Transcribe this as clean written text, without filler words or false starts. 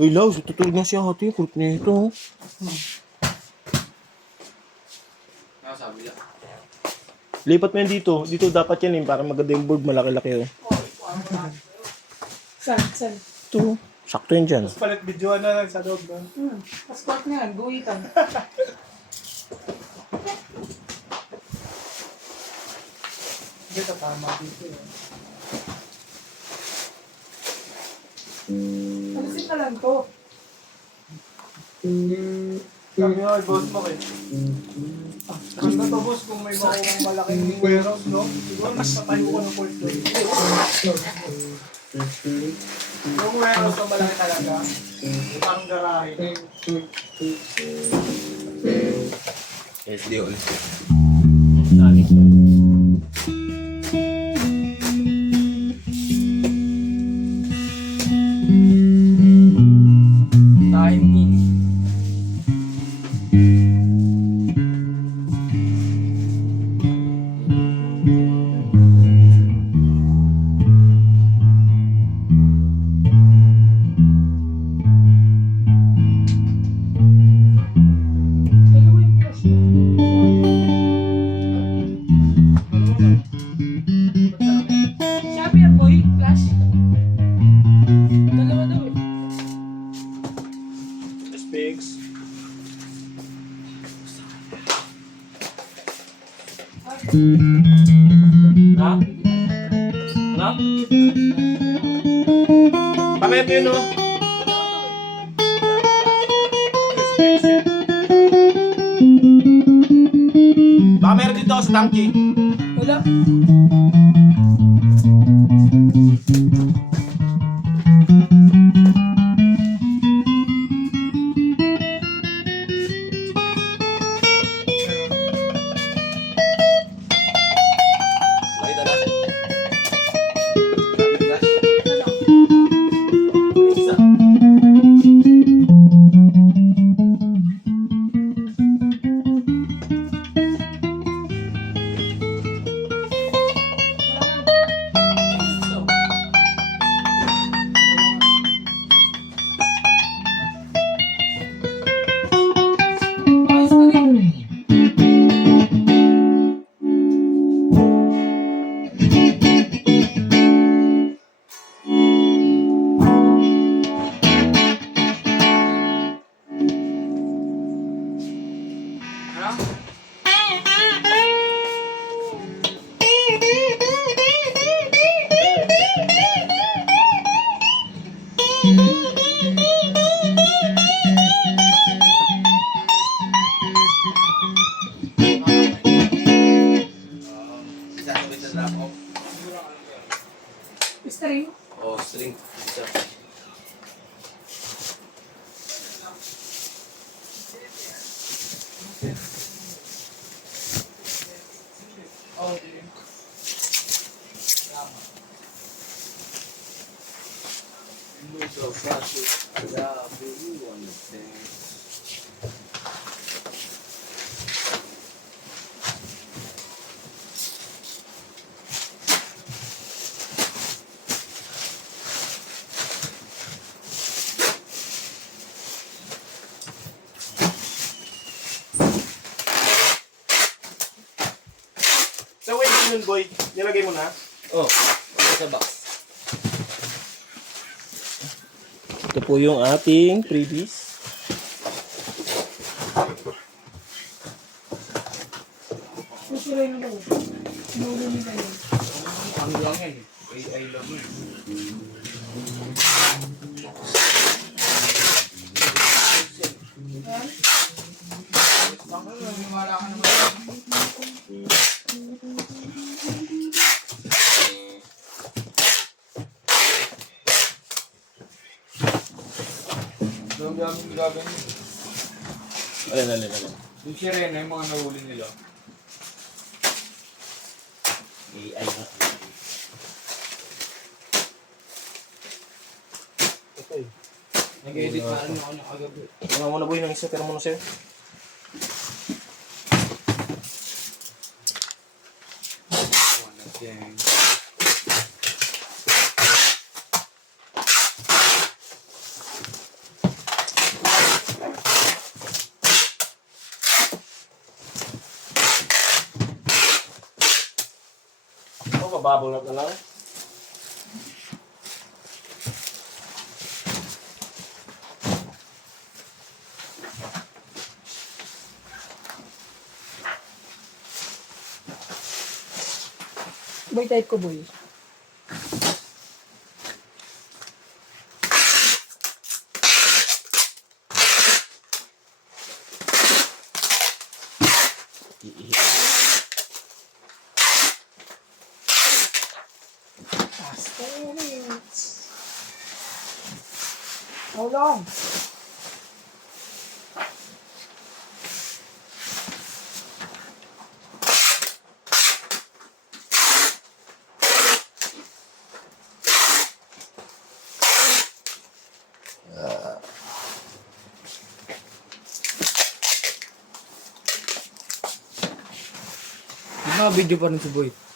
Uy, Laos, tutulog na si ate. Kulit na ito. Nakasabi lang. Lipat mo yan dito. Dito dapat yan eh. Para maganda yung board. Malaki-laki oh. Saan? Ito. Sakto yan dyan. Tapos palit videoan na lang sa loob doon. Passport nga, guhitan. Hindi ka tama dito eh. Alisin na lang to. Sabi nga kay boss mo eh. Tapos na to boss kung may makuha malaking warehouse, no? Siguro mas natayo ko ng port doon. Yung warehouse na malaki talaga, parang garahe. SD ulit. Timing. Sabi yan, boy, flash. Dalawa daw eh. Speaks. Ha? Ano? Pamaya ko yun oh. Baka meron dito ako sa tangki. Wala. Makita na. Isa. Ayos na rin. Isasawit na drop off. String. Oh, string. Isa. Sa wedding nun, boy, nilagay mo na? Oh, sa box. Ito po yung ating freebies. Susuloy na daw. Sinulo nila yun. Ano lang yan eh. AI lang yun. Ayan. Wala ka naman. Daming gaganyan. Alin. Yung sirena, yung mga nahuli nila. AI na. Okay. Nag-edit na ano ako ng kagabi. Mga muna boy ng isa, pero muna sa'yo. Gang. Pababunot na lang. Boy, type ko, boy. Past 10 minutes. How long? Yung mga video pa rin si Boy.